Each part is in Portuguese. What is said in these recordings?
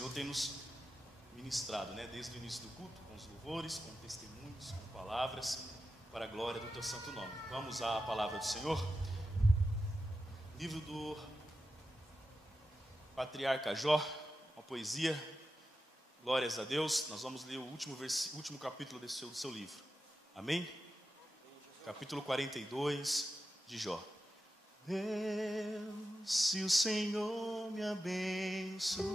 O Senhor tem nos ministrado, desde o início do culto, com os louvores, com testemunhos, com palavras, para a glória do teu santo nome. Vamos à palavra do Senhor. Livro do patriarca Jó, uma poesia. Glórias a Deus. Nós vamos ler o último capítulo do seu livro. Amém? Capítulo 42 de Jó. Deus, se o Senhor me abençoar,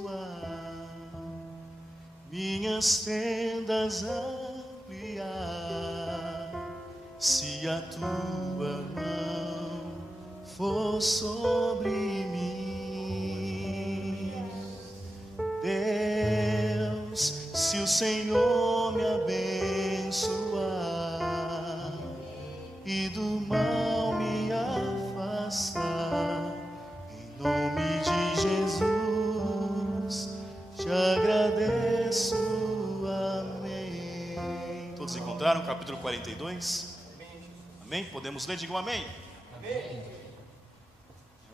minhas tendas ampliar, se a tua mão for sobre mim. Deus, se o Senhor me abençoar e do mal me afastar, em nome de Jesus te agradeço, amém. Todos encontraram o capítulo 42? Amém? Podemos ler? Digam amém. Amém.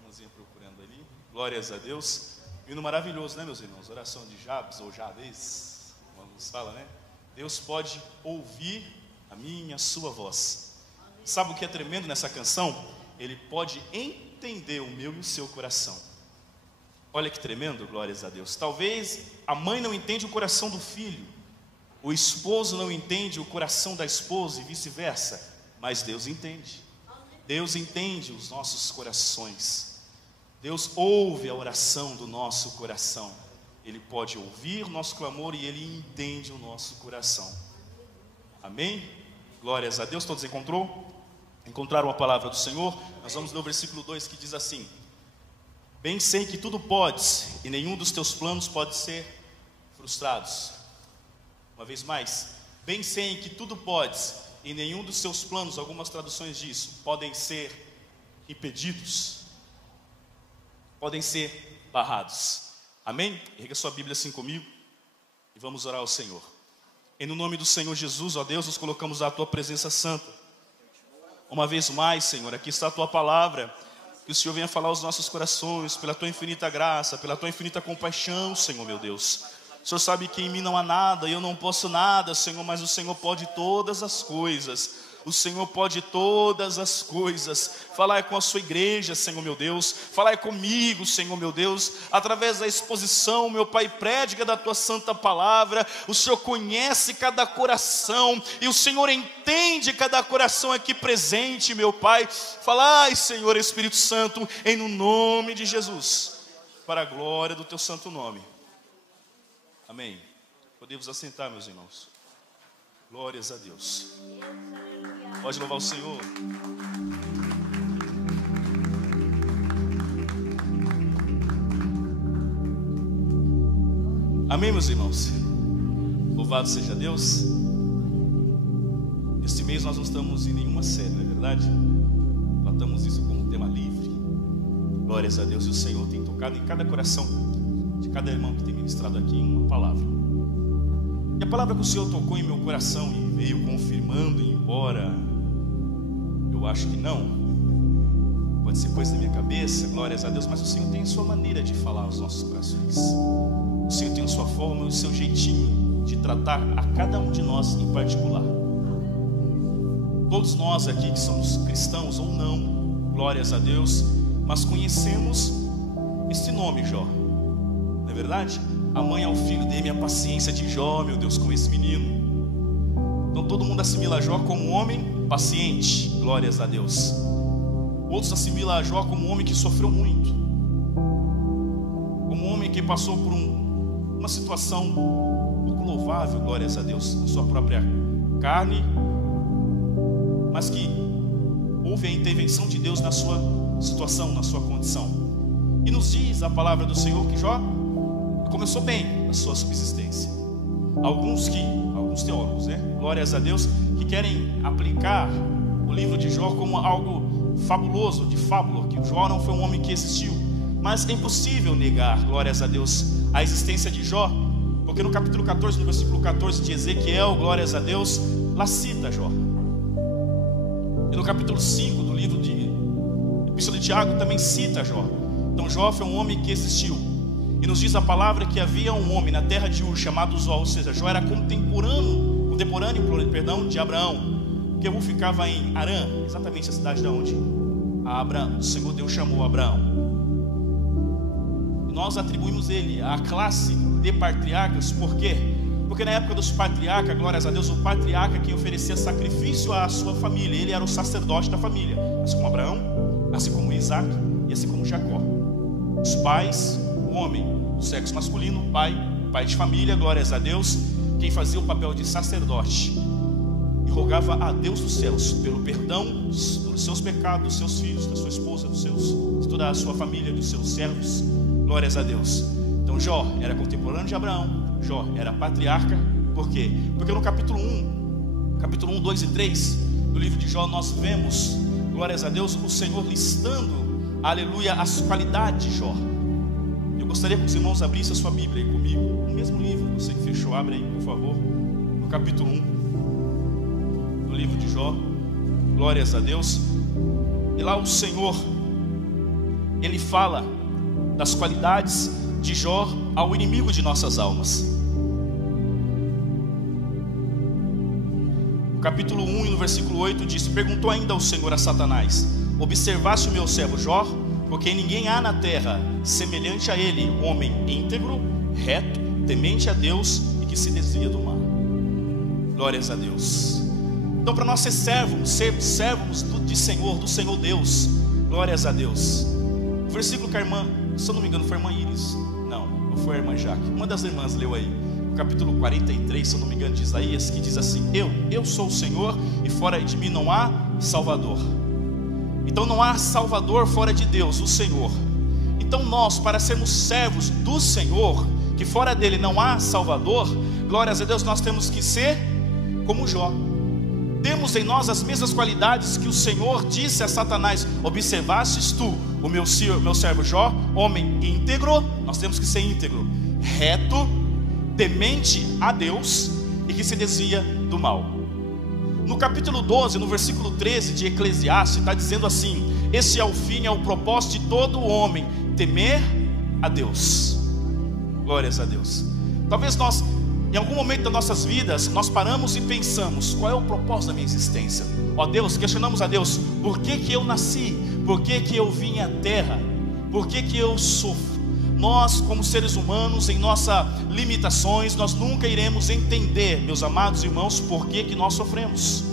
Vamos ir procurando ali. Glórias a Deus. Hino maravilhoso, meus irmãos? Oração de Jabes ou Jabes, como nos fala, Deus pode ouvir a minha, a sua voz. Sabe o que é tremendo nessa canção? Ele pode entender o meu e o seu coração. Olha que tremendo, glórias a Deus. Talvez a mãe não entende o coração do filho, o esposo não entende o coração da esposa e vice-versa, mas Deus entende. Deus entende os nossos corações. Deus ouve a oração do nosso coração. Ele pode ouvir o nosso clamor e Ele entende o nosso coração. Amém? Glórias a Deus. Todos encontraram a palavra do Senhor? Nós vamos ler o versículo 2 que diz assim: bem sei que tudo podes e nenhum dos teus planos pode ser frustrados. Uma vez mais, bem sei que tudo podes e nenhum dos seus planos, algumas traduções disso, podem ser impedidos, podem ser barrados. Amém? Erga sua Bíblia assim comigo e vamos orar ao Senhor. E no nome do Senhor Jesus, ó Deus, nos colocamos à tua presença santa. Uma vez mais, Senhor, aqui está a tua palavra. Que o Senhor venha falar aos nossos corações, pela tua infinita graça, pela tua infinita compaixão, Senhor meu Deus. O Senhor sabe que em mim não há nada, e eu não posso nada, Senhor, mas o Senhor pode todas as coisas. O Senhor pode todas as coisas. Falar com a sua igreja, Senhor meu Deus. Falar comigo, Senhor meu Deus. Através da exposição, meu Pai, prédica da tua santa palavra. O Senhor conhece cada coração e o Senhor entende cada coração aqui presente, meu Pai. Falai, Senhor Espírito Santo, em no nome de Jesus, para a glória do teu santo nome. Amém. Podemos assentar, meus irmãos. Glórias a Deus. Pode louvar o Senhor. Amém, meus irmãos? Louvado seja Deus. Este mês nós não estamos em nenhuma série, não é verdade? Tratamos isso como tema livre. Glórias a Deus. E o Senhor tem tocado em cada coração de cada irmão que tem ministrado aqui uma palavra. E a palavra que o Senhor tocou em meu coração e veio confirmando, embora eu acho que não, pode ser coisa da minha cabeça, glórias a Deus, mas o Senhor tem a sua maneira de falar aos nossos corações. O Senhor tem a sua forma, o seu jeitinho de tratar a cada um de nós em particular. Todos nós aqui que somos cristãos ou não, glórias a Deus, mas conhecemos este nome, Jó. Não é verdade? A mãe ao filho, dê-me a paciência de Jó, meu Deus, com esse menino. Então todo mundo assimila Jó como um homem paciente, glórias a Deus. Outros assimilam Jó como um homem que sofreu muito, como um homem que passou por uma situação pouco louvável, glórias a Deus, na sua própria carne, mas que houve a intervenção de Deus na sua situação, na sua condição. E nos diz a palavra do Senhor que Jó começou bem a sua subsistência. Alguns teólogos, glórias a Deus, que querem aplicar o livro de Jó como algo fabuloso, de fábula, que Jó não foi um homem que existiu. Mas é impossível negar, glórias a Deus, a existência de Jó, porque no capítulo 14, no versículo 14 de Ezequiel, glórias a Deus, lá cita Jó. E no capítulo 5 do livro de Epístola de Tiago também cita Jó. Então Jó foi um homem que existiu. E nos diz a palavra que havia um homem na terra de Ur chamado Zó, ou seja, Jó era contemporâneo de Abraão, porque Ur ficava em Arã, exatamente a cidade de onde Abraão, o Senhor Deus chamou Abraão. E nós atribuímos ele à classe de patriarcas, por quê? Porque na época dos patriarcas, glórias a Deus, o patriarca quem oferecia sacrifício à sua família, ele era o sacerdote da família, assim como Abraão, assim como Isaac e assim como Jacó. Os pais, o homem do sexo masculino, pai de família, glórias a Deus, quem fazia o papel de sacerdote e rogava a Deus dos céus pelo perdão dos seus pecados, dos seus filhos, da sua esposa, de toda a sua família, dos seus servos, glórias a Deus. Então Jó era contemporâneo de Abraão, Jó era patriarca. Por quê? Porque no capítulo 1, 2 e 3 do livro de Jó, nós vemos, glórias a Deus, o Senhor listando, aleluia, as qualidades de Jó. Eu gostaria que os irmãos abrissem a sua Bíblia aí comigo, no mesmo livro, você que fechou, abre aí por favor, no capítulo 1 do livro de Jó, glórias a Deus. E lá o Senhor, ele fala das qualidades de Jó ao inimigo de nossas almas. No capítulo 1 e no versículo 8 diz: perguntou ainda o Senhor a Satanás: observaste o meu servo Jó? Porque ninguém há na terra semelhante a ele, homem íntegro, reto, temente a Deus e que se desvia do mal. Glórias a Deus. Então, para nós ser servos do Senhor Deus, glórias a Deus. O versículo que a irmã, se eu não me engano, foi a irmã Iris, não foi a irmã Jaque, uma das irmãs leu aí, no capítulo 43, se eu não me engano, de Isaías, que diz assim: eu sou o Senhor e fora de mim não há Salvador. Então não há Salvador fora de Deus, o Senhor. Então nós, para sermos servos do Senhor, que fora dele não há Salvador, glórias a Deus, nós temos que ser como Jó. Temos em nós as mesmas qualidades que o Senhor disse a Satanás: observastes tu o meu servo Jó, homem íntegro. Nós temos que ser íntegro, reto, temente a Deus e que se desvia do mal. No capítulo 12, no versículo 13 de Eclesiastes, está dizendo assim: esse é o fim, é o propósito de todo homem, temer a Deus. Glórias a Deus. Talvez nós, em algum momento das nossas vidas, nós paramos e pensamos: qual é o propósito da minha existência? Ó Deus, questionamos a Deus: por que que eu nasci? Por que que eu vim à terra? Por que que eu sofro? Nós, como seres humanos, em nossas limitações, nós nunca iremos entender, meus amados irmãos, por que que nós sofremos.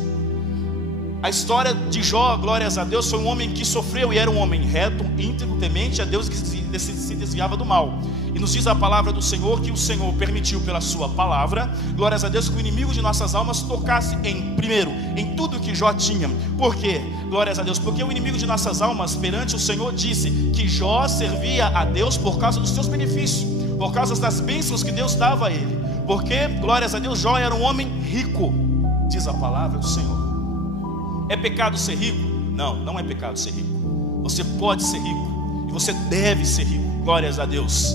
A história de Jó, glórias a Deus, foi um homem que sofreu e era um homem reto, íntegro, temente a Deus, que se desviava do mal. E nos diz a palavra do Senhor que o Senhor permitiu pela sua palavra, glórias a Deus, que o inimigo de nossas almas tocasse primeiro em tudo que Jó tinha. Por quê? Glórias a Deus, porque o inimigo de nossas almas perante o Senhor disse que Jó servia a Deus por causa dos seus benefícios, por causa das bênçãos que Deus dava a ele. Porque, glórias a Deus, Jó era um homem rico, diz a palavra do Senhor. É pecado ser rico? Não, não é pecado ser rico. Você pode ser rico e você deve ser rico, glórias a Deus.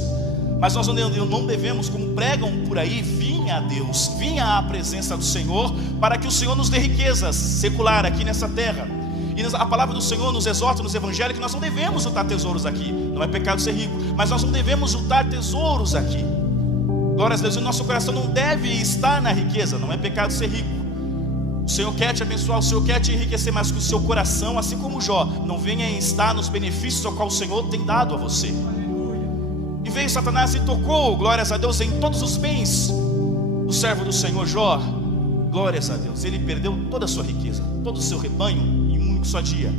Mas nós não devemos, como pregam por aí, vir a Deus, vir à presença do Senhor, para que o Senhor nos dê riquezas secular aqui nessa terra. E a palavra do Senhor nos exorta nos evangelhos que nós não devemos juntar tesouros aqui. Não é pecado ser rico, mas nós não devemos juntar tesouros aqui. Glórias a Deus, o nosso coração não deve estar na riqueza. Não é pecado ser rico. O Senhor quer te abençoar, o Senhor quer te enriquecer, mas que o seu coração, assim como Jó, não venha estar nos benefícios ao qual o Senhor tem dado a você. E veio Satanás e tocou, glórias a Deus, em todos os bens do servo do Senhor Jó. Glórias a Deus, ele perdeu toda a sua riqueza, todo o seu rebanho em um único só dia.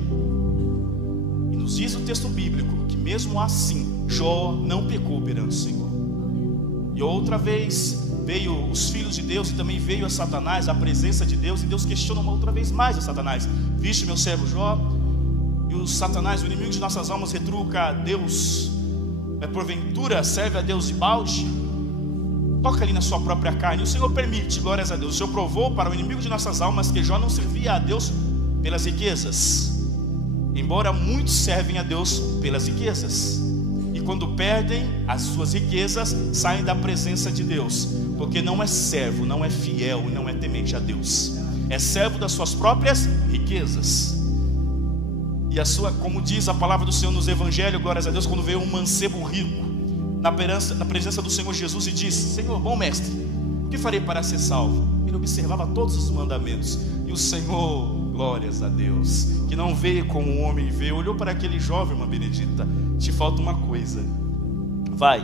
E nos diz o texto bíblico que mesmo assim Jó não pecou perante o Senhor. E outra vez veio os filhos de Deus e também veio a Satanás, a presença de Deus, e Deus questiona uma outra vez mais a Satanás: viste meu servo Jó? E o Satanás, o inimigo de nossas almas, retruca a Deus: porventura serve a Deus de balde? Toca ali na sua própria carne. E o Senhor permite, glórias a Deus. O Senhor provou para o inimigo de nossas almas que Jó não servia a Deus pelas riquezas, embora muitos servem a Deus pelas riquezas, e quando perdem as suas riquezas, saem da presença de Deus, porque não é servo, não é fiel, não é temente a Deus, é servo das suas próprias riquezas. E como diz a palavra do Senhor nos evangelhos, glórias a Deus, quando veio um mancebo rico, na presença do Senhor Jesus e disse: Senhor, bom mestre, o que farei para ser salvo? Ele observava todos os mandamentos. E o Senhor, glórias a Deus, que não veio como o homem vê, olhou para aquele jovem, irmã Benedita: te falta uma coisa. Vai,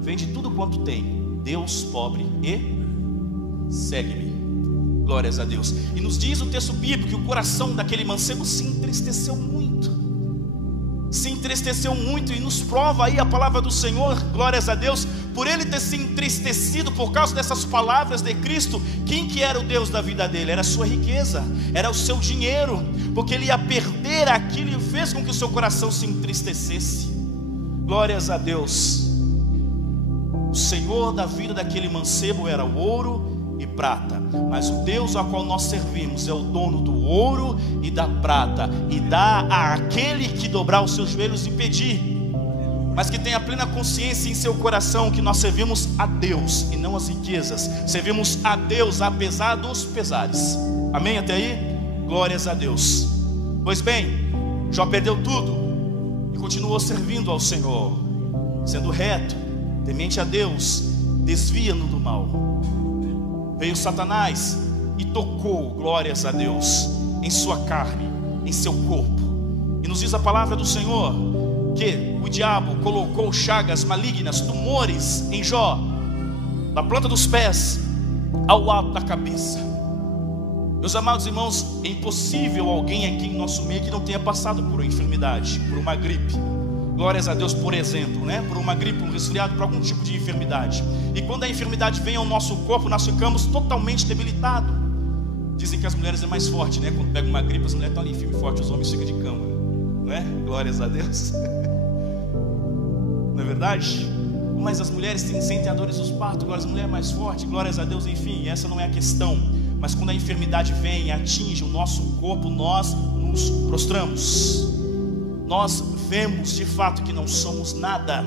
vende tudo quanto tem, dê aos pobres e segue-me. Glórias a Deus. E nos diz o texto bíblico que o coração daquele mancebo se entristeceu muito. Se entristeceu muito, e nos prova aí a palavra do Senhor, glórias a Deus, por ele ter se entristecido por causa dessas palavras de Cristo. Quem que era o Deus da vida dele? Era a sua riqueza, era o seu dinheiro, porque ele ia perder aquilo e fez com que o seu coração se entristecesse. Glórias a Deus. O Senhor da vida daquele mancebo era o ouro e prata, mas o Deus ao qual nós servimos é o dono do ouro e da prata, e dá àquele que dobrar os seus joelhos e pedir, mas que tenha plena consciência em seu coração que nós servimos a Deus e não as riquezas. Servimos a Deus apesar dos pesares. Amém até aí? Glórias a Deus. Pois bem, Jó perdeu tudo e continuou servindo ao Senhor, sendo reto, temente a Deus, desvia-no do mal. Veio Satanás e tocou, glórias a Deus, em sua carne, em seu corpo. E nos diz a palavra do Senhor que o diabo colocou chagas malignas, tumores em Jó, da planta dos pés ao alto da cabeça. Meus amados irmãos, é impossível alguém aqui em nosso meio que não tenha passado por uma enfermidade, por uma gripe. Glórias a Deus, por exemplo, por uma gripe, um resfriado, por algum tipo de enfermidade. E quando a enfermidade vem ao nosso corpo, nós ficamos totalmente debilitados. Dizem que as mulheres é mais forte, Quando pega uma gripe, as mulheres estão ali firme e forte, os homens ficam de cama, não é? Glórias a Deus. Não é verdade? Mas as mulheres sentem a dores dos partos, glórias, a mulher é mais forte, glórias a Deus, enfim, essa não é a questão. Mas quando a enfermidade vem e atinge o nosso corpo, nós nos prostramos. Nós vemos de fato que não somos nada,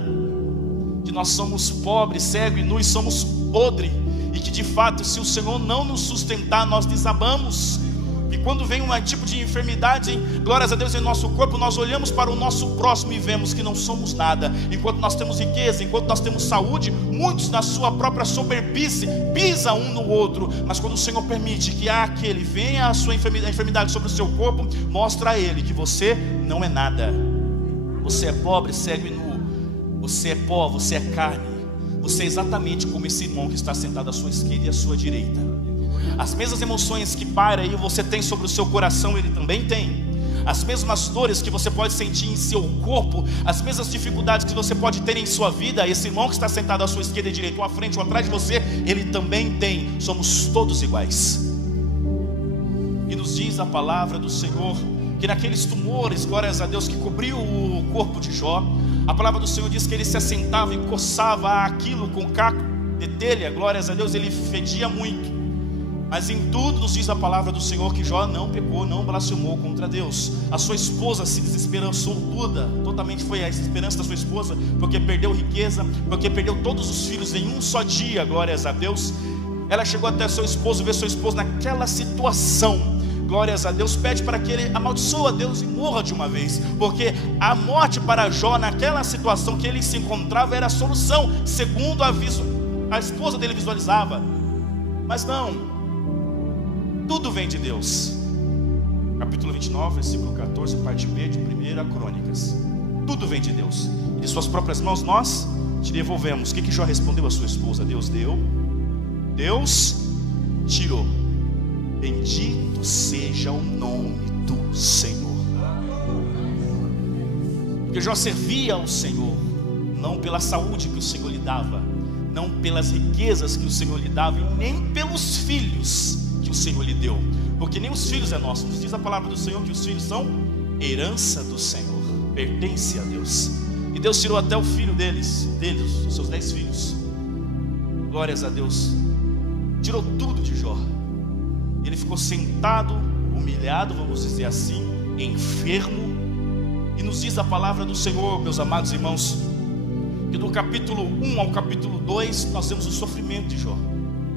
que nós somos pobres, cegos e nus, somos podre, e que de fato, se o Senhor não nos sustentar, nós desabamos. E quando vem um tipo de enfermidade, glórias a Deus, em nosso corpo, nós olhamos para o nosso próximo e vemos que não somos nada. Enquanto nós temos riqueza, enquanto nós temos saúde, muitos na sua própria soberbice pisam um no outro. Mas quando o Senhor permite que aquele venha a sua enfermidade sobre o seu corpo, mostra a ele que você não é nada. Você é pobre, cego e nu. Você é pó, você é carne. Você é exatamente como esse irmão que está sentado à sua esquerda e à sua direita. As mesmas emoções que Pai e você tem sobre o seu coração, ele também tem. As mesmas dores que você pode sentir em seu corpo, as mesmas dificuldades que você pode ter em sua vida, esse irmão que está sentado à sua esquerda e direita, ou à frente ou atrás de você, ele também tem. Somos todos iguais. E nos diz a palavra do Senhor que naqueles tumores, glórias a Deus, que cobriu o corpo de Jó, a palavra do Senhor diz que ele se assentava e coçava aquilo com caco de telha, glórias a Deus, ele fedia muito. Mas em tudo nos diz a palavra do Senhor que Jó não pecou, não blasfemou contra Deus. A sua esposa se desesperançou toda, totalmente foi a esperança da sua esposa, porque perdeu riqueza, porque perdeu todos os filhos em um só dia, glórias a Deus. Ela chegou até seu esposo, ver seu esposo naquela situação, glórias a Deus, pede para que ele amaldiçoe a Deus e morra de uma vez, porque a morte para Jó naquela situação que ele se encontrava era a solução, segundo a esposa dele visualizava. Mas não, tudo vem de Deus. Capítulo 29, versículo 14, parte B de 1 Crônicas. Tudo vem de Deus, e de suas próprias mãos nós te devolvemos. O que Jó respondeu à sua esposa? Deus deu, Deus tirou. Bendito seja o nome do Senhor. Porque Jó servia ao Senhor, não pela saúde que o Senhor lhe dava, não pelas riquezas que o Senhor lhe dava, e nem pelos filhos que o Senhor lhe deu, porque nem os filhos é nosso. Nos diz a palavra do Senhor que os filhos são herança do Senhor, pertence a Deus. E Deus tirou até o filho deles, os seus 10 filhos. Glórias a Deus. Tirou tudo de Jó. Ele ficou sentado, humilhado, vamos dizer assim, enfermo. E nos diz a palavra do Senhor, meus amados irmãos, que do capítulo 1 ao capítulo 2 nós temos o sofrimento de Jó.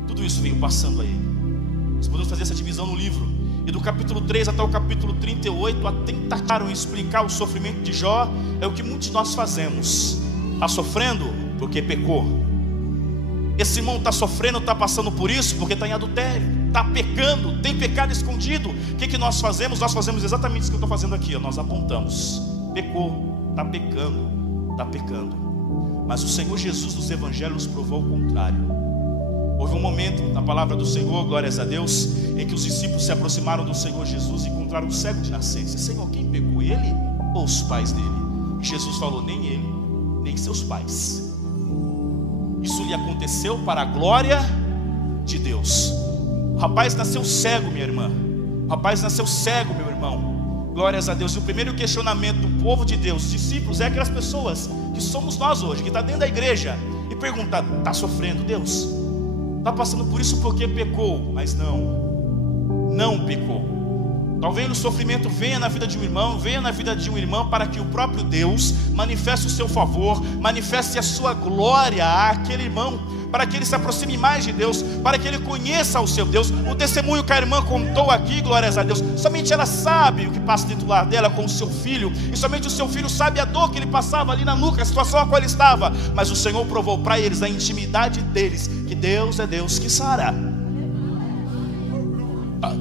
Tudo isso veio passando a ele. Nós podemos fazer essa divisão no livro. E do capítulo 3 até o capítulo 38, a tentaram explicar o sofrimento de Jó. É o que muitos de nós fazemos. Está sofrendo? Porque pecou. Esse irmão está sofrendo, está passando por isso porque está em adultério, está pecando, tem pecado escondido. O que nós fazemos? Nós fazemos exatamente isso que eu estou fazendo aqui, nós apontamos. Pecou, está pecando, está pecando. Mas o Senhor Jesus nos evangelhos provou o contrário. Houve um momento na palavra do Senhor, glórias a Deus, em que os discípulos se aproximaram do Senhor Jesus e encontraram um cego de nascença. Senhor, quem pecou, ele ou os pais dele? E Jesus falou, nem ele, nem seus pais. Isso lhe aconteceu para a glória de Deus. O rapaz nasceu cego, minha irmã. O rapaz nasceu cego, meu irmão. Glórias a Deus. E o primeiro questionamento do povo de Deus, discípulos, é aquelas pessoas que somos nós hoje, que está dentro da igreja, e pergunta, está sofrendo, Deus? Está passando por isso porque pecou? Mas não pecou. Talvez o sofrimento venha na vida de um irmão, venha na vida de uma irmã, para que o próprio Deus manifeste o seu favor, manifeste a sua glória àquele irmão, para que ele se aproxime mais de Deus, para que ele conheça o seu Deus. O testemunho que a irmã contou aqui, glórias a Deus, somente ela sabe o que passa dentro do lar dela com o seu filho, e somente o seu filho sabe a dor que ele passava ali na nuca, a situação a qual ele estava. Mas o Senhor provou para eles, a intimidade deles, que Deus é Deus que sara.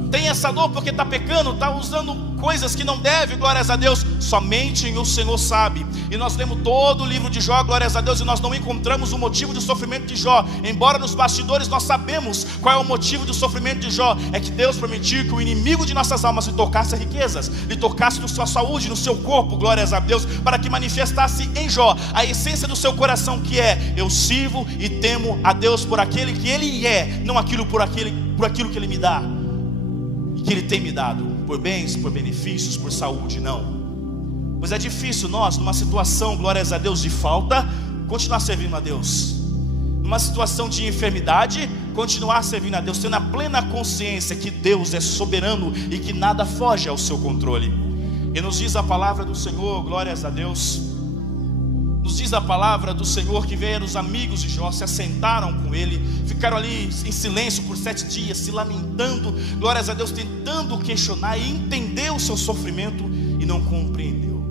Tem essa dor porque está pecando, está usando coisas que não deve, glórias a Deus. Somente o Senhor sabe. E nós lemos todo o livro de Jó, glórias a Deus, e nós não encontramos o motivo do sofrimento de Jó. Embora nos bastidores nós sabemos qual é o motivo do sofrimento de Jó. É que Deus permitiu que o inimigo de nossas almas lhe tocasse a riquezas, lhe tocasse na sua saúde, no seu corpo, glórias a Deus, para que manifestasse em Jó a essência do seu coração, que é: eu sirvo e temo a Deus por aquele que Ele é, não aquilo por aquilo que Ele me dá, que Ele tem me dado, por bens, por benefícios, por saúde, não. Pois é difícil nós, numa situação, glórias a Deus, de falta, continuar servindo a Deus. Numa situação de enfermidade, continuar servindo a Deus, tendo a plena consciência que Deus é soberano e que nada foge ao seu controle. E nos diz a palavra do Senhor, glórias a Deus, nos diz a palavra do Senhor que vieram os amigos de Jó, se assentaram com ele, ficaram ali em silêncio por 7 dias, se lamentando, glórias a Deus, tentando questionar e entender o seu sofrimento, e não compreendeu,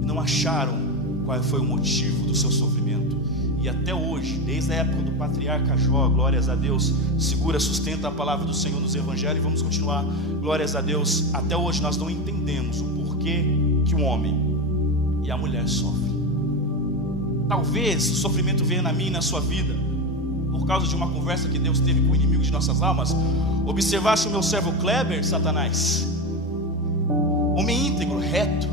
e não acharam qual foi o motivo do seu sofrimento. E até hoje, desde a época do patriarca Jó, glórias a Deus, segura, sustenta a palavra do Senhor nos evangelhos, e vamos continuar, glórias a Deus. Até hoje nós não entendemos o porquê que o homem e a mulher sofrem. Talvez o sofrimento venha na minha e na sua vida por causa de uma conversa que Deus teve com o inimigo de nossas almas. Observaste o meu servo Kleber, Satanás, homem íntegro, reto,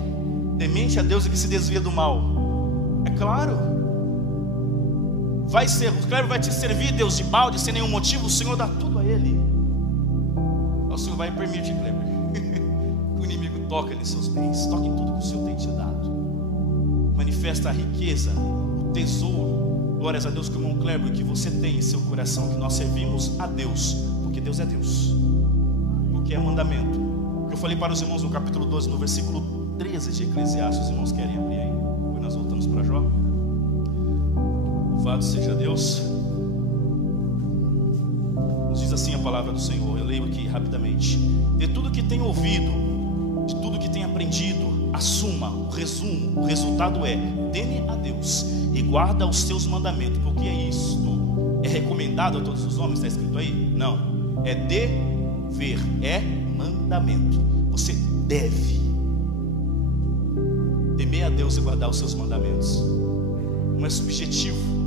temente a Deus e que se desvia do mal. É claro, o Kleber vai te servir, Deus, de balde, sem nenhum motivo. O Senhor dá tudo a ele. O Senhor vai permitir, Kleber, que o inimigo toque em seus bens, toque em tudo que o Senhor tem te dado. Manifesta a riqueza, o tesouro, glórias a Deus, que o irmão Kleber, que você tem em seu coração, que nós servimos a Deus, porque Deus é Deus, porque é mandamento. O que eu falei para os irmãos no capítulo 12, no versículo 13 de Eclesiastes, os irmãos querem abrir aí? Depois nós voltamos para Jó. Louvado seja Deus. Nos diz assim a palavra do Senhor, eu leio aqui rapidamente: de tudo que tem ouvido, de tudo que tem aprendido, assuma o resumo, o resultado é: teme a Deus e guarda os seus mandamentos, porque é isto. É recomendado a todos os homens, está escrito aí? Não, é dever, é mandamento. Você deve temer a Deus e guardar os seus mandamentos. Não é subjetivo.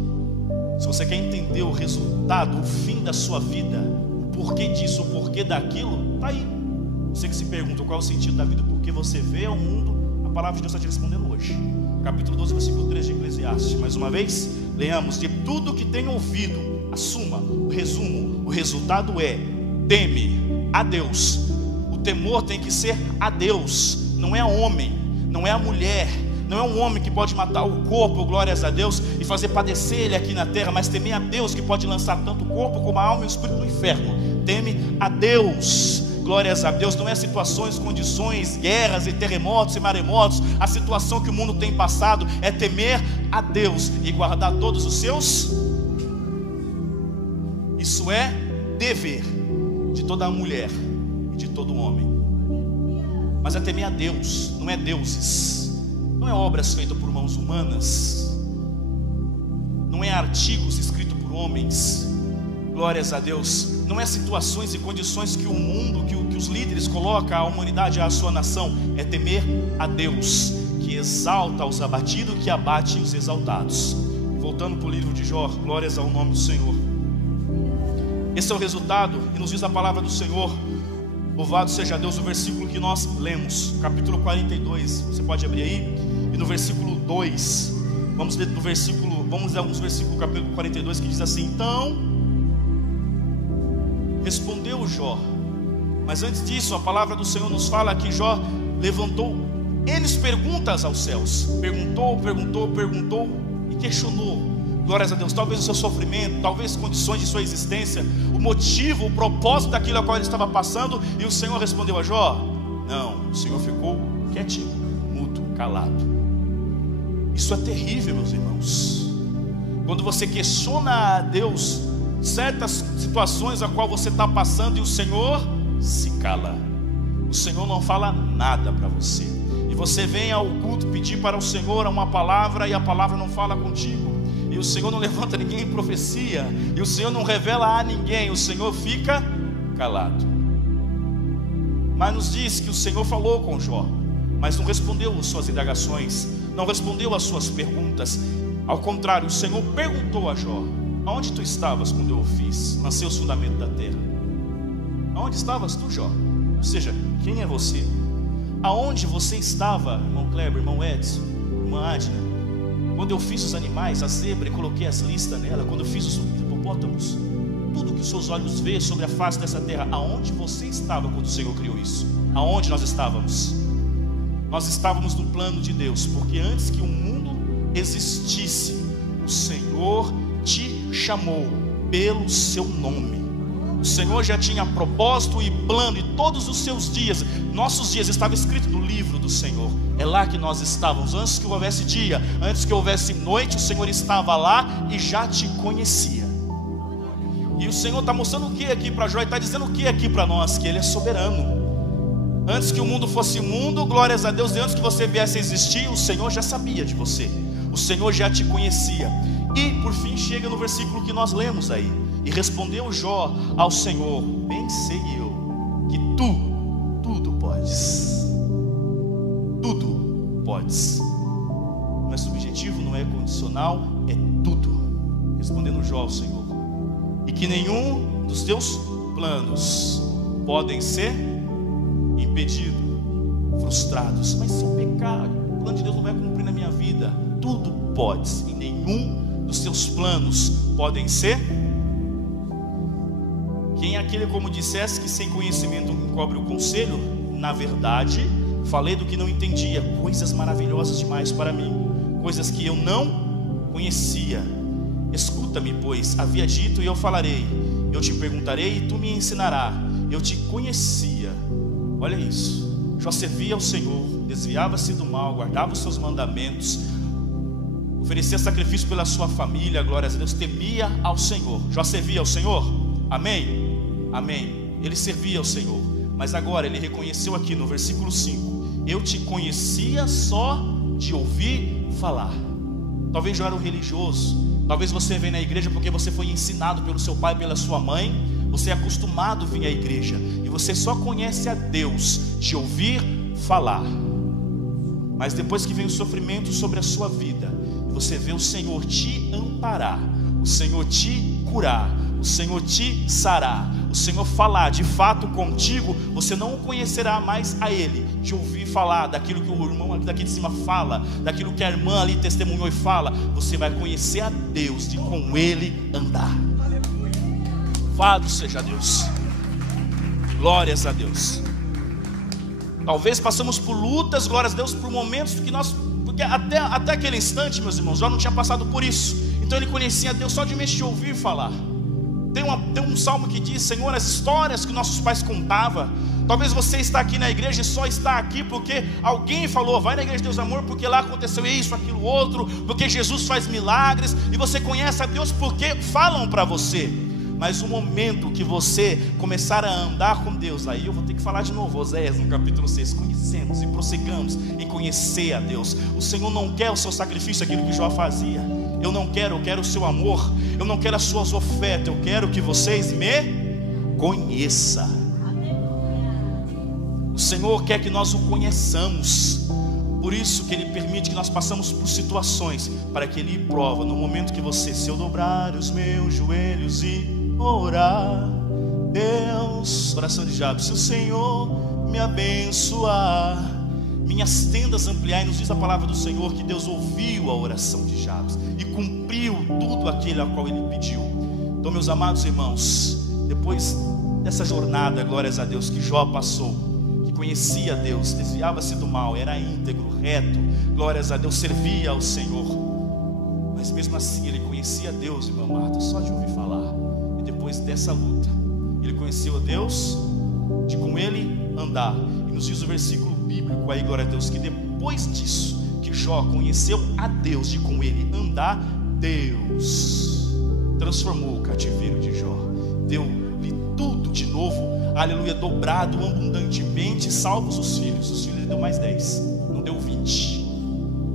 Se você quer entender o resultado, o fim da sua vida, o porquê disso, o porquê daquilo, está aí. Você que se pergunta qual é o sentido da vida, porque você vê ao mundo, a palavra de Deus está te respondendo hoje. Capítulo 12, versículo 3 de Eclesiastes. Mais uma vez, leamos: de tudo que tem ouvido, assuma o resumo, o resultado é: teme a Deus. O temor tem que ser a Deus, não é a homem, não é a mulher, não é um homem que pode matar o corpo, glórias a Deus, e fazer padecer ele aqui na terra, mas temer a Deus, que pode lançar tanto o corpo como a alma e o espírito no inferno. Teme a Deus. Glórias a Deus, não é situações, condições, guerras e terremotos e maremotos. A situação que o mundo tem passado é temer a Deus e guardar todos os seus. Isso é dever de toda mulher e de todo homem. Mas é temer a Deus, não é deuses, não é obras feitas por mãos humanas. não é artigos escritos por homens, glórias a Deus, não é situações e condições que o mundo, que os líderes colocam a humanidade, a sua nação, é temer a Deus, que exalta os abatidos, que abate os exaltados. Voltando para o livro de Jó, glórias ao nome do Senhor. Esse é o resultado, e nos diz a palavra do Senhor, louvado seja Deus, o versículo que nós lemos, capítulo 42, você pode abrir aí, e no versículo 2, vamos ler alguns versículos do capítulo 42, que diz assim: então respondeu Jó. Mas antes disso, a palavra do Senhor nos fala que Jó levantou N perguntas aos céus, perguntou e questionou. Glórias a Deus, talvez o seu sofrimento, talvez condições de sua existência, o motivo, o propósito daquilo a qual ele estava passando. E o Senhor respondeu a Jó? Não, o Senhor ficou quietinho, mudo, calado. Isso é terrível, meus irmãos. Quando você questiona a Deus certas situações a qual você está passando, e o Senhor se cala, o Senhor não fala nada para você, e você vem ao culto pedir para o Senhor uma palavra, e a palavra não fala contigo, e o Senhor não levanta ninguém em profecia, e o Senhor não revela a ninguém, o Senhor fica calado. Mas nos diz que o Senhor falou com Jó, mas não respondeu às suas indagações, não respondeu às suas perguntas. Ao contrário, o Senhor perguntou a Jó: aonde tu estavas quando eu o fiz nascer os fundamentos da terra? Aonde estavas tu, Jó? Ou seja, quem é você? Aonde você estava, irmão Kleber, irmão Edson, irmã Adna, quando eu fiz os animais, a zebra, e coloquei as listas nela, quando eu fiz os hipopótamos, tudo que os seus olhos vê sobre a face dessa terra, aonde você estava quando o Senhor criou isso? Aonde nós estávamos? Nós estávamos no plano de Deus, porque antes que o mundo existisse, o Senhor te chamou pelo seu nome. O Senhor já tinha propósito e plano, e todos os seus dias, nossos dias, estavam escritos no livro do Senhor. É lá que nós estávamos, antes que houvesse dia, antes que houvesse noite, o Senhor estava lá e já te conhecia. E o Senhor está mostrando o que aqui para Jó, e está dizendo o que aqui para nós? Que Ele é soberano. Antes que o mundo fosse mundo, glórias a Deus, e antes que você viesse a existir, o Senhor já sabia de você, o Senhor já te conhecia. E por fim chega no versículo que nós lemos aí: e respondeu Jó ao Senhor: bem sei eu que tu tudo podes. Tudo podes. Não é subjetivo, não é condicional, é tudo. Respondendo Jó ao Senhor: e que nenhum dos teus planos podem ser impedidos, frustrados. Mas se eu pecar, o plano de Deus não vai cumprir na minha vida. Tudo podes, e nenhum dos teus planos podem ser. Quem é aquele, como dissesse, que sem conhecimento encobre o conselho? Na verdade, falei do que não entendia, coisas maravilhosas demais para mim, coisas que eu não conhecia. Escuta-me, pois, havia dito, e eu falarei, eu te perguntarei e tu me ensinarás. Eu te conhecia. Olha isso. Jó servia ao Senhor, desviava-se do mal, guardava os seus mandamentos, oferecia sacrifício pela sua família, glórias a Deus, temia ao Senhor. Jó servia ao Senhor? Amém? Amém. Ele servia ao Senhor, mas agora ele reconheceu aqui no versículo 5: eu te conhecia só de ouvir falar. Talvez Jó era um religioso, talvez você vem na igreja porque você foi ensinado pelo seu pai e pela sua mãe, você é acostumado a vir à igreja, e você só conhece a Deus de ouvir falar. Mas depois que vem o sofrimento sobre a sua vida, você vê o Senhor te amparar, o Senhor te curar, o Senhor te sarar, o Senhor falar de fato contigo, você não conhecerá mais a Ele de ouvir falar daquilo que o irmão daqui de cima fala, daquilo que a irmã ali testemunhou e fala. Você vai conhecer a Deus de com Ele andar. Louvado seja Deus, glórias a Deus. Talvez passamos por lutas, glórias a Deus, por momentos que nós, porque até aquele instante, meus irmãos, Jó não tinha passado por isso. Então ele conhecia a Deus só de de ouvir falar. Tem um salmo que diz: Senhor, as histórias que nossos pais contavam. Talvez você está aqui na igreja e só está aqui porque alguém falou: vai na igreja de Deus Amor, porque lá aconteceu isso, aquilo, outro, porque Jesus faz milagres, e você conhece a Deus porque falam para você. Mas o momento que você começar a andar com Deus, aí eu vou ter que falar de novo, Oséias no capítulo 6, conhecemos e prossigamos em conhecer a Deus. O Senhor não quer o seu sacrifício, aquilo que Jó fazia. Eu não quero, eu quero o seu amor. Eu não quero as suas ofertas, eu quero que vocês me conheçam. O Senhor quer que nós o conheçamos. Por isso que Ele permite que nós passamos por situações, para que Ele prova no momento que você, se eu dobrar os meus joelhos e orar, Deus, oração de Jabes, se o Senhor me abençoar, minhas tendas ampliar, e nos diz a palavra do Senhor que Deus ouviu a oração de Jabes e cumpriu tudo aquilo a qual ele pediu. Então, meus amados irmãos, depois dessa jornada, glórias a Deus, que Jó passou, conhecia Deus, desviava-se do mal, era íntegro, reto, glórias a Deus, servia ao Senhor, mas mesmo assim ele conhecia Deus, irmã Marta, só de ouvir falar. E depois dessa luta, ele conheceu a Deus, de com ele andar. E nos diz o versículo bíblico aí, glória a Deus, que depois disso, que Jó conheceu a Deus, de com ele andar, Deus transformou o cativeiro de Jó, deu-lhe tudo de novo, aleluia, dobrado abundantemente, salvos os filhos ele deu mais 10, não deu 20,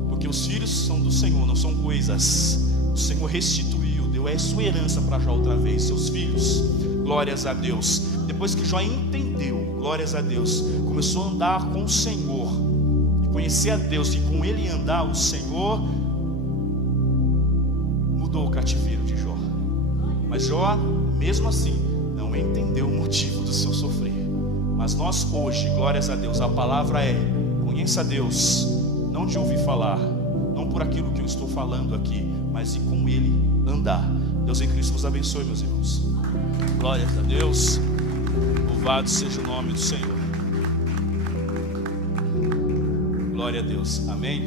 porque os filhos são do Senhor, não são coisas. O Senhor restituiu, deu a sua herança para Jó outra vez, seus filhos, glórias a Deus. Depois que Jó entendeu, glórias a Deus, começou a andar com o Senhor e conhecer a Deus, e com ele andar, o Senhor mudou o cativeiro de Jó. Mas Jó, mesmo assim, não entendeu o motivo do seu sofrer. Mas nós hoje, glórias a Deus, a palavra é: conheça a Deus, não de ouvir falar, não por aquilo que eu estou falando aqui, mas de com ele andar. Deus em Cristo vos abençoe, meus irmãos. Glórias a Deus, louvado seja o nome do Senhor. Glória a Deus, amém.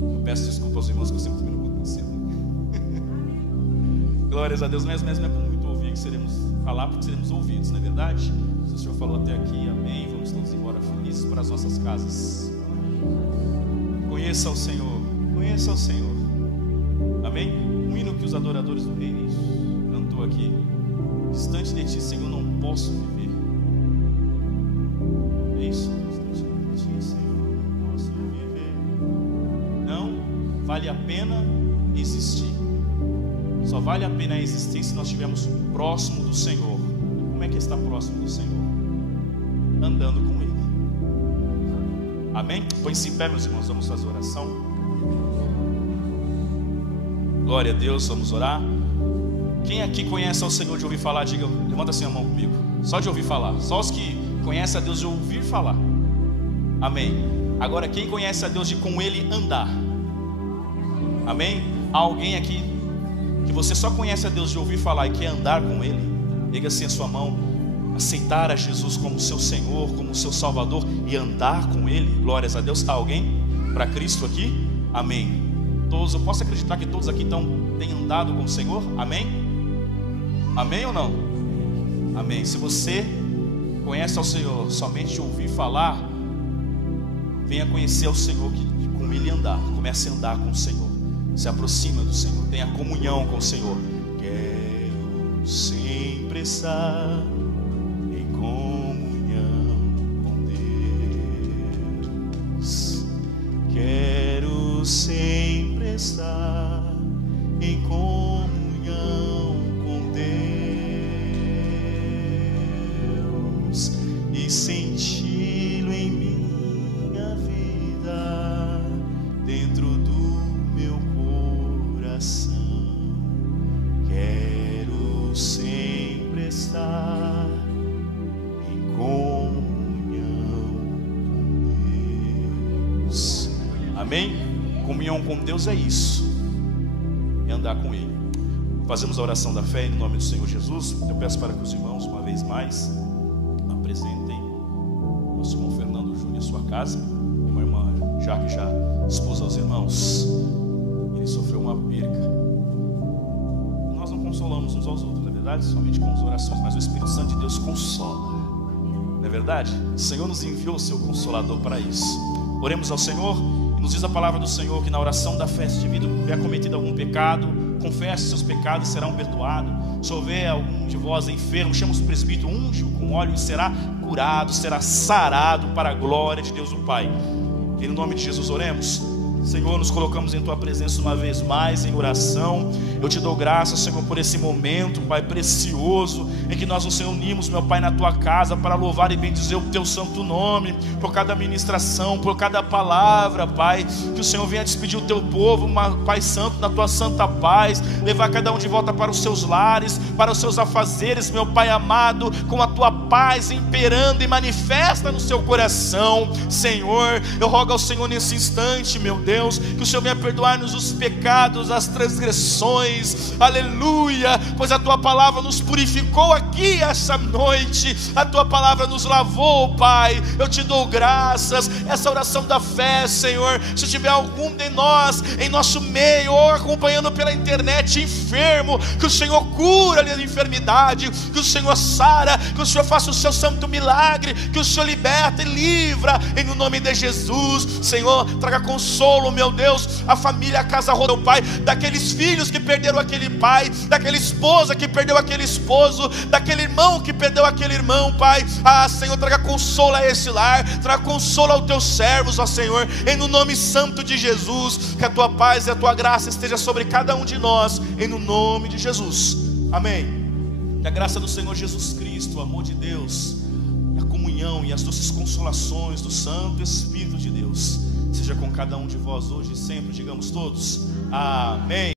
Eu peço desculpa aos irmãos que eu sempre termino um pouco cedo. Glórias a Deus, mas não é por muito ouvir que seremos falar, porque seremos ouvidos, não é verdade? Se o Senhor falou até aqui, amém. Vamos todos embora felizes para as nossas casas. Conheça o Senhor, conheça o Senhor, amém. Um hino que os adoradores do Rei cantou aqui: distante de ti, Senhor, não posso viver. É isso, distante de ti, Senhor, não posso viver. Não vale a pena existir. Só vale a pena a existência se nós estivermos próximo do Senhor. Como é que está próximo do Senhor? Andando com Ele. Amém? Põe-se em pé, meus irmãos, vamos fazer oração. Glória a Deus, vamos orar. Quem aqui conhece ao Senhor de ouvir falar, diga, levanta assim a mão comigo. Só de ouvir falar, só os que conhecem a Deus de ouvir falar. Amém. Agora, quem conhece a Deus de com Ele andar? Amém? Há alguém aqui que você só conhece a Deus de ouvir falar e quer andar com Ele? Pega assim a sua mão, aceitar a Jesus como seu Senhor, como seu Salvador e andar com Ele. Glórias a Deus. Há alguém para Cristo aqui? Amém. Todos, eu posso acreditar que todos aqui têm andado com o Senhor? Amém? Amém ou não? Amém. Se você conhece ao Senhor somente de ouvir falar, venha conhecer ao Senhor, que com Ele andar. Comece a andar com o Senhor. Se aproxima do Senhor, tenha comunhão com o Senhor. Quero sempre estar em comunhão com Deus. Quero sempre estar em comunhão com Deus e senti-lo em minha vida, dentro do meu coração. Quero sempre estar em comunhão com Deus. Amém? Comunhão com Deus é isso, é andar com Ele. Fazemos a oração da fé em nome do Senhor Jesus. Eu peço para que os irmãos, uma vez mais, apresentem nosso irmão Fernando Júnior, sua casa. Uma irmã já expôs aos irmãos, ele sofreu uma perca. Nós não consolamos uns aos outros, não é verdade? Somente com as orações, mas o Espírito Santo de Deus consola, não é verdade? O Senhor nos enviou o seu Consolador para isso. Oremos ao Senhor. Nos diz a palavra do Senhor que na oração da fé, se tiver cometido algum pecado, confesse seus pecados e serão perdoados. Se houver algum de vós enfermo, chama os presbíteros, unge-o com óleo e será curado, será sarado para a glória de Deus o Pai. Em nome de Jesus oremos. Senhor, nos colocamos em Tua presença uma vez mais em oração. Eu te dou graças, Senhor, por esse momento, Pai, precioso, em que nós nos reunimos, meu Pai, na Tua casa, para louvar e bendizer o Teu santo nome, por cada ministração, por cada palavra, Pai. Que o Senhor venha despedir o Teu povo, Pai Santo, na Tua santa paz, levar cada um de volta para os seus lares, para os seus afazeres, meu Pai amado, com a Tua paz imperando e manifesta no seu coração. Senhor, eu rogo ao Senhor nesse instante, meu Deus, que o Senhor venha perdoar-nos os pecados, as transgressões, aleluia, pois a Tua palavra nos purificou aqui essa noite, a Tua palavra nos lavou, Pai. Eu te dou graças. Essa oração da fé, Senhor, se tiver algum de nós em nosso meio ou acompanhando pela internet enfermo, que o Senhor cura-lhe a enfermidade, que o Senhor sara, que o Senhor faça o seu santo milagre, que o Senhor liberta e livra em nome de Jesus. Senhor, traga consolo, meu Deus, a família, a casa roda, Pai, daqueles filhos que perderam aquele pai, daquela esposa que perdeu aquele esposo, daquele irmão que perdeu aquele irmão, Pai. Senhor, traga consolo a esse lar, traga consolo aos Teus servos, ó Senhor, em no nome santo de Jesus. Que a Tua paz e a Tua graça esteja sobre cada um de nós, em no nome de Jesus, amém. Que a graça do Senhor Jesus Cristo, o amor de Deus, a comunhão e as doces consolações do Santo Espírito de Deus seja com cada um de vós hoje e sempre, digamos todos, amém.